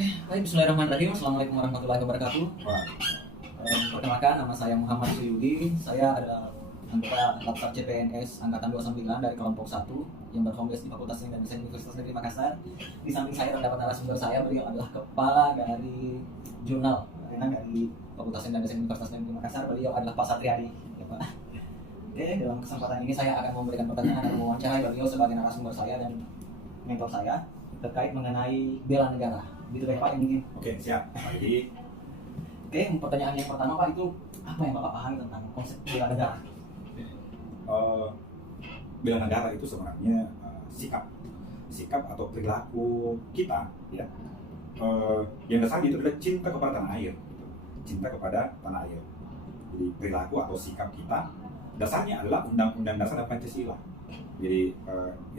Baik, bismillahirrahmanirrahim. Assalamualaikum warahmatullahi wabarakatuh. Wah, Perkenalkan, nama saya Muhammad Suyudi. Saya adalah anggota Laskar CPNS Angkatan 29 dari kelompok 1 yang berhome base di Fakultas Seni dan Desain Universitas Negeri Makassar. Di samping saya terdapat narasumber saya, beliau adalah kepala dari jurnal dari Fakultas Seni dan Desain Universitas Negeri Makassar. Beliau adalah Pak Satriadi. Ya, Pak. Oke, dalam kesempatan ini saya akan memberikan pertanyaan dan mewawancarai beliau sebagai narasumber saya dan mentor saya terkait mengenai bela negara. Gitu ya Pak, yang ingin. oke, siap. Jadi, Oke, pertanyaan yang pertama Pak, itu apa yang Bapak pahami tentang konsep bela negara? bela negara itu sebenarnya sikap atau perilaku kita, ya. Yang dasarnya itu adalah cinta kepada tanah air, gitu. Cinta kepada tanah air. Jadi perilaku atau sikap kita dasarnya adalah Undang-Undang Dasar dan Pancasila. Jadi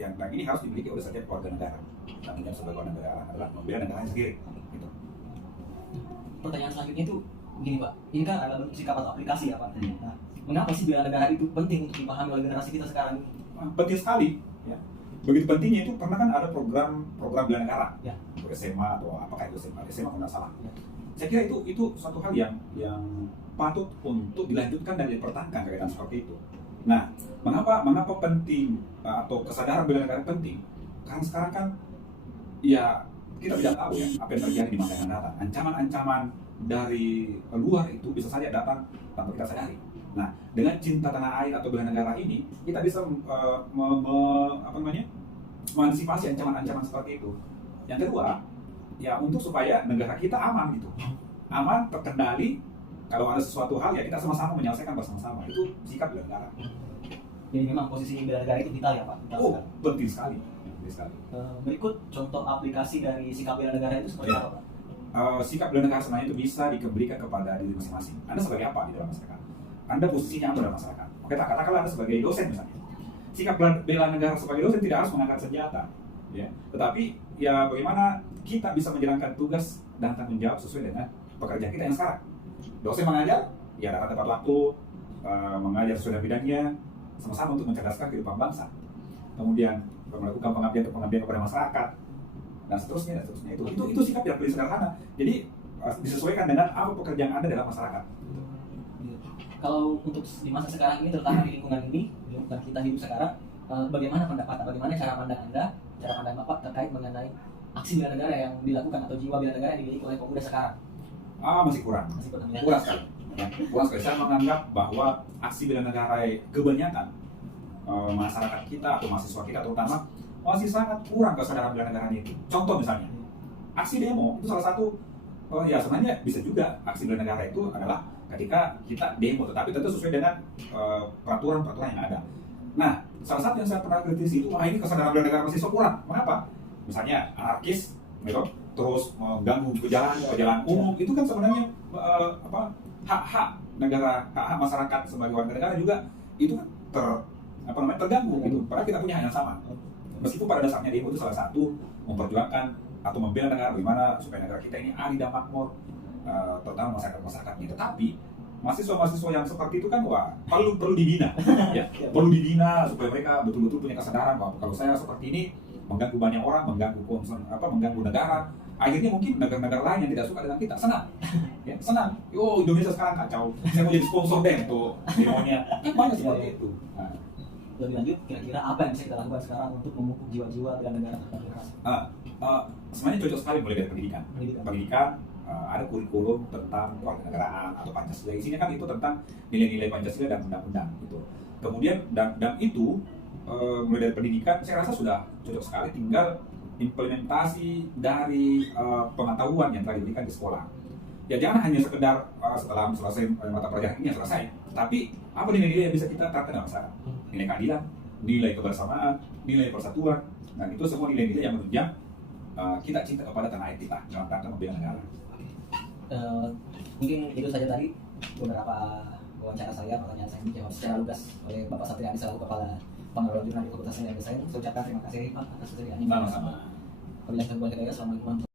yang ini harus dimiliki oleh setiap warga negara. Tanggung jawab sebagai warga negara adalah membela negaranya sendiri. Gitu. Pertanyaan selanjutnya itu begini Pak, ini kan adalah bentuk sikap atau aplikasi ya Pak. Hmm. Nah, mengapa sih bela negara itu penting untuk dipahami oleh generasi kita sekarang ini? Penting sekali, ya. Begitu pentingnya itu karena kan ada program bela negara, Ya. untuk SMA atau apakah itu SMA kalau nggak salah. Ya. Saya kira itu suatu hal yang patut untuk dilanjutkan dan dipertahankan kaitan seperti itu. Nah, mengapa penting atau kesadaran bela negara penting? Karena sekarang kan ya kita tidak tahu ya apa yang terjadi di masa yang datang. Ancaman-ancaman dari luar itu bisa saja datang tanpa kita sadari. Nah, dengan cinta tanah air atau bela negara ini, kita bisa mengantisipasi ancaman-ancaman seperti itu. Yang kedua, ya untuk supaya negara kita aman gitu, aman, terkendali. Kalau ada sesuatu hal ya kita sama-sama menyelesaikan bersama-sama. Itu sikap bela negara. Jadi memang posisi bela negara itu vital ya Pak. Vital Oh, sekali. penting sekali. Penting sekali. Berikut contoh aplikasi dari sikap bela negara itu seperti Ya. apa Pak? Sikap bela negara sebenarnya itu bisa diberikan kepada diri masing-masing. Anda sebagai apa di dalam masyarakat? Anda posisinya apa dalam masyarakat? Oke, katakanlah Anda sebagai dosen misalnya. Sikap bela negara sebagai dosen tidak harus mengangkat senjata, ya. Tetapi ya bagaimana kita bisa menjalankan tugas dan tanggung jawab sesuai dengan pekerjaan kita yang sekarang. Dosen mengajar, ya datang tepat waktu, mengajar sesuai dengan bidangnya, sama-sama untuk mencerdaskan kehidupan bangsa. Kemudian melakukan pengabdian kepada masyarakat, dan seterusnya. Itu sikap yang paling sederhana. Jadi disesuaikan dengan apa pekerjaan Anda dalam masyarakat. Kalau untuk di masa sekarang ini, terutama di lingkungan ini dan kita hidup sekarang, bagaimana cara pandang Anda, cara pandang Bapak terkait mengenai aksi bela negara yang dilakukan atau jiwa bela negara yang dimiliki oleh pemuda sekarang? Masih kurang. Masih kurang ya? Kurang sekali. Ya, kurang sekali. Saya menganggap bahwa aksi bela negara kebanyakan masyarakat kita atau mahasiswa kita terutama masih sangat kurang kesadaran bela negaranya itu. Contoh misalnya, aksi demo itu salah satu. Ya sebenarnya bisa juga aksi bela negara itu adalah ketika kita demo, tetapi tentu sesuai dengan peraturan-peraturan yang ada. Nah, salah satu yang saya pernah kritisi itu, ini kesadaran bela negara masih kurang. Mengapa? Misalnya anarkis, gitu, terus mengganggu jalan umum, itu kan sebenarnya hak-hak negara, hak-hak masyarakat sebagai warga negara juga itu kan terganggu gitu. Padahal kita punya hak yang sama. Meskipun pada dasarnya demo itu salah satu memperjuangkan atau membela negara bagaimana supaya negara kita ini adil dan makmur, terutama masyarakat-masyarakatnya. Tetapi mahasiswa-mahasiswa yang seperti itu kan perlu dibina, ya, perlu dibina supaya mereka betul-betul punya kesadaran bahwa kalau saya seperti ini mengganggu banyak orang, mengganggu negara. Akhirnya mungkin negara-negara lain yang tidak suka dengan kita senang, ya, senang. Indonesia sekarang kacau, saya mau jadi sponsor deh untuk demonya. Banyak seperti itu. Nah. Lebih lanjut, kira-kira apa yang bisa kita lakukan sekarang untuk memupuk jiwa-jiwa bela negara terhadap generasi? Sebenarnya cocok sekali mulai dari pendidikan. Ada kurikulum tentang kewarganegaraan atau Pancasila. Isinya kan itu tentang nilai-nilai Pancasila dan undang-undang gitu. Kemudian dan itu mulai dari pendidikan saya rasa sudah cocok sekali, tinggal implementasi dari pengetahuan yang telah diberikan di sekolah. Ya jangan hanya sekedar setelah selesai mata pelajaran ini selesai, tapi apa nilai-nilai yang bisa kita terapkan dalam masyarakat? Nilai keadilan, nilai kebersamaan, nilai persatuan, dan itu semua nilai-nilai yang menunjang kita cinta kepada tanah air kita dalam rangka membela negara. Mungkin itu saja tadi beberapa wawancara saya, pertanyaan saya dijawab secara lugas oleh Bapak Satriadi selaku Kepala Pengelola Jurnal di Fakultas Seni dan Desain. Saya ucapkan terima kasih Pak atas kesediaannya. Sama-sama. Wabillahi taufiq wal hidayah. Assalamualaikum warahmatullahi wabarakatuh.